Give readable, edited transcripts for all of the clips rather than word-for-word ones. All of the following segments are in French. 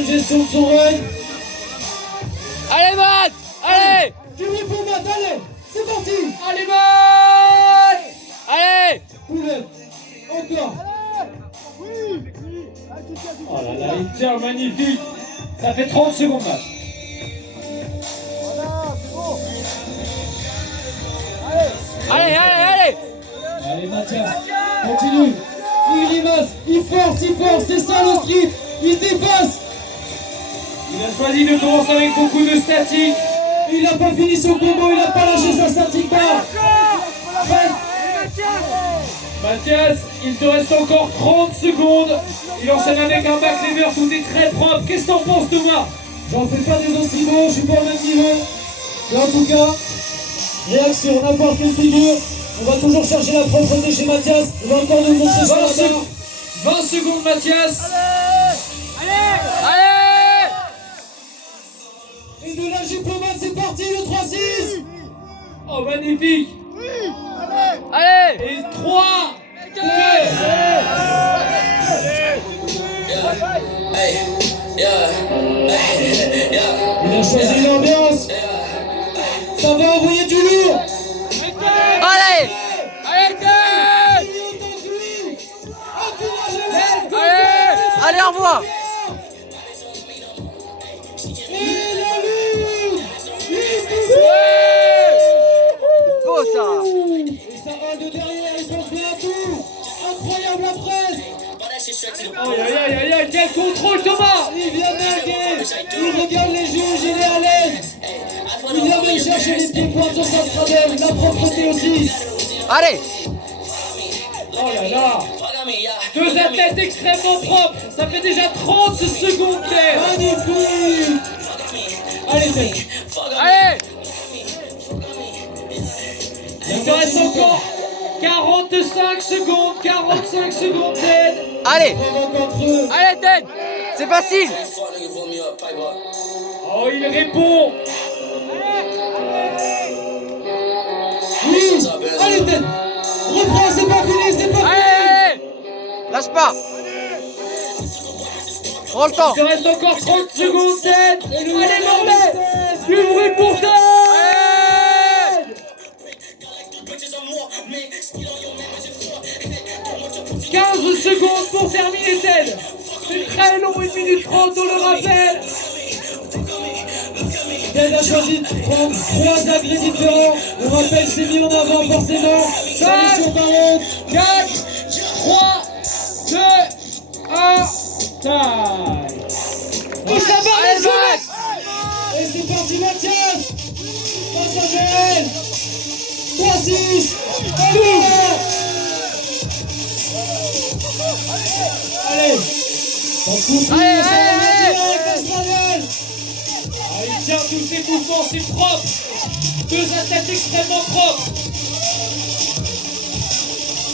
bonne gestion de son run. Allez, Matt! Allez! Du bruit pour Matt, allez! C'est parti! Allez, Matt! Allez! Poulet, encore. Oh là là, il tient magnifique. Ça fait 30 secondes, Matt. Allez, allez, allez! Allez, Mathias, continue. Il grimace, il force, c'est ça le street. Il se dépasse. Il a choisi de commencer avec beaucoup de statique. Il n'a pas fini son combo, il n'a pas lâché sa statique bar. Mathias, il te reste encore 30 secondes. Il enchaîne avec un back lever, tout est très propre. Qu'est-ce que t'en penses, Thomas? J'en fais pas des aussi bons, je suis pas au même niveau. Mais en tout cas, réaction, n'importe quelle figure. On va toujours chercher la propreté chez Mathias. Il va encore nous montrer sur la barre. 20 secondes, Mathias. Allez! Et de la diplomate, c'est parti, le 3-6. Oh, magnifique. Allez! Et 3, 2. Il a choisi l'ambiance. Ça va envoyer du lourd. Allez! Allez, Ted! Allez! Allez, au revoir! Et la lune. Beau ça! Et ça va de derrière, il pense bien à tout. Incroyable la presse. Aïe aïe aïe aïe, quel contrôle Thomas. Il vient naguer. Il regarde les juges, il est à l'aise. Il vient même chercher les pieds points sur sa stradelle. La propreté aussi. Allez! Oh là là. Deux athlètes extrêmement propres. Ça fait déjà 30 secondes d'air. Magnifique. Allez Ted. Allez! Il te reste encore 45 secondes. 45 secondes Ted. Allez! Vraiment contre eux. Allez, Ted! C'est facile! Oh, il répond. Oui. Allez Ted. Reprends, c'est pas fini, c'est pas fini. Allez! Lâche pas! Prends le temps! Il te reste encore 30 secondes Ted. Allez bordel. Du bruit pour Ted. Allez! 15 secondes pour terminer Ted. C'est très long, 1 minute 30, on le rappelle. Ted a choisi de prendre 3 agrès différents. Le rappel s'est mis en avant forcément. 5, 4, 3, 2, 1, taille. Et ça va Allez, Matt! Et c'est parti Mathias. Passe à Joël. 3-6. Allez. On coupe. Allez, allez, avec l'Australienne. Ah, il tient tous ses mouvements, c'est propre. Deux athlètes extrêmement propres.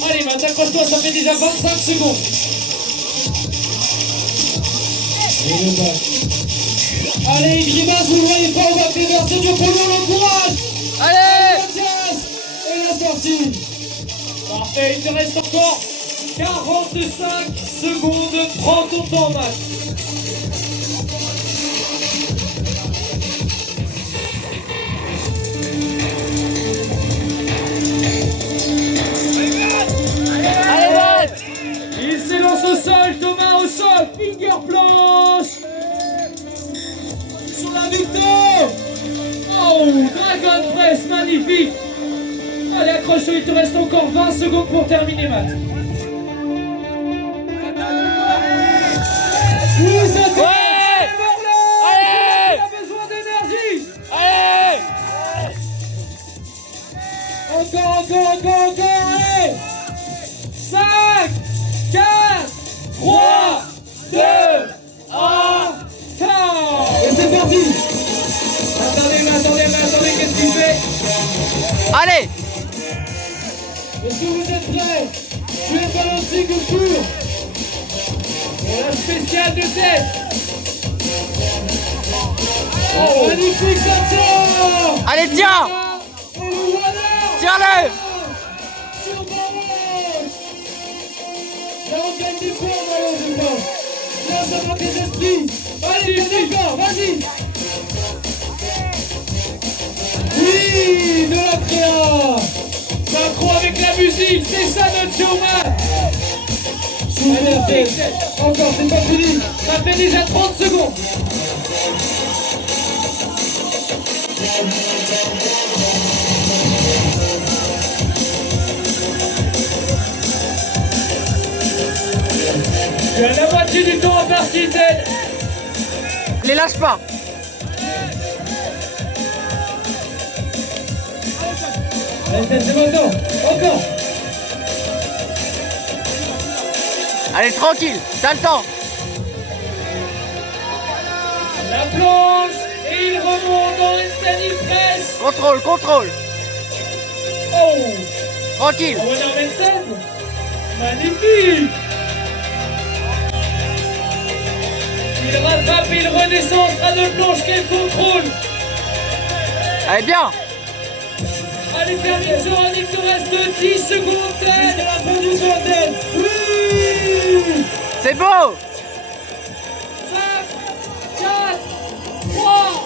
Allez, Matt, accroche-toi, ça fait déjà 25 secondes. Et le bac. Allez, il grimace, vous le voyez pas, on va faire c'est dur pour nous, on l'encourage. Allez! Mathias. Et la sortie. Parfait, il te reste encore 45 secondes. Prends ton temps, Matt. Allez, Matt! Il s'élance au sol, Thomas au sol, finger planche. Sur la victoire. Oh, Dragon Press, magnifique. Allez, accroche-toi, il te reste encore 20 secondes pour terminer, Matt. Oui, ça fait. Ouais! Il Allez! a besoin d'énergie. Allez! Encore, allez. 5, 4, 3, 2, 1, et c'est parti. Attendez, qu'est-ce qu'il fait? Allez! Est-ce que vous êtes prêts? Je vais balancer concours. Et la spéciale de tête. Oh, magnifique, ça tient. Allez, tiens! Et le voilà. Tiens-le! Sur Baron. Là, on gagne des points, Malo, je pense. Là, ça manque les esprits. Allez, Vas-y, c'est ça notre showman. Allez, encore, c'est pas fini. Ça fait déjà 30 secondes. Tu as la moitié du temps à partie, Ted. Les lâche pas. Allez, Ted, c'est maintenant. Encore. Allez, tranquille, t'as le temps. La planche. Et il remonte dans Instani Press. Contrôle, contrôle. Oh. Tranquille. On va dans Vincent. Magnifique. Il rattrape, il redescend, sera de planche, quel contrôle. Allez, bien. Allez, termine sur un, il te reste 10 secondes, Ted. Jusqu'à la fin du temps, Ted. Oui. C'est beau. 5, 4, 3,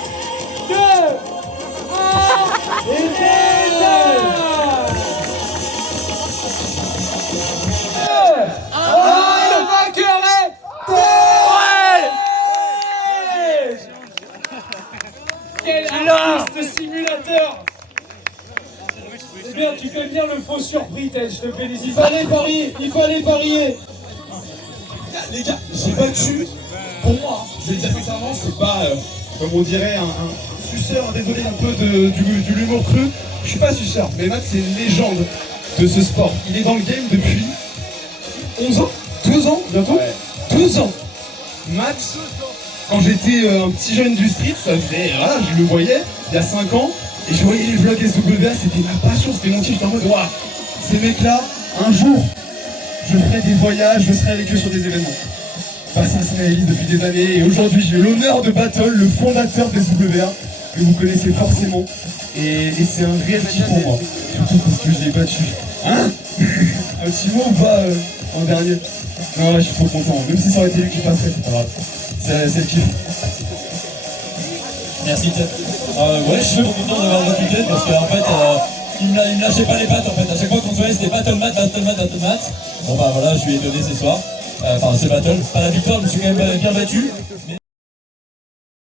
2, 1, et c'est ça. Le vainqueur est quel artiste simulateur. Eh bien, tu fais bien le faux surpris, Ted, je te félicite. Il fallait parier, il fallait parier. Les gars, j'ai battu, pour moi, je vais le dire sincèrement, c'est pas, comme on dirait, un suceur, désolé un peu de l'humour creux. Je suis pas suceur, mais Matt c'est une légende de ce sport. Il est dans le game depuis 11 ans, 12 ans bientôt, 12 ans. Matt, quand j'étais un petit jeune du street, ça faisait, voilà, je le voyais, il y a 5 ans, et je voyais les vlogs SWA, c'était ma passion, c'était mon kiff, j'étais en mode, waouh, ces mecs-là, un jour, je ferai des voyages, je serai avec eux sur des événements. Vincent Ismaëlis depuis des années, et aujourd'hui j'ai l'honneur de Battle, le fondateur des SWA, que vous connaissez forcément, et c'est un réel kiff pour moi, surtout parce que je l'ai battu. Hein? Un petit mot ou pas en dernier? Non, je suis trop content, même si ça aurait été lui qui passerait, c'est pas grave, c'est le kiff. Merci Ted. Ouais, je suis trop content d'avoir battu Ted parce qu'en fait, il me lâchait pas les pattes en fait. À chaque fois qu'on se voyait, c'était battle mat, battle mat, battle mat. Bon bah voilà, je lui ai donné ce soir. Enfin, c'est battle. Pas la victoire, je me suis quand même bien battu.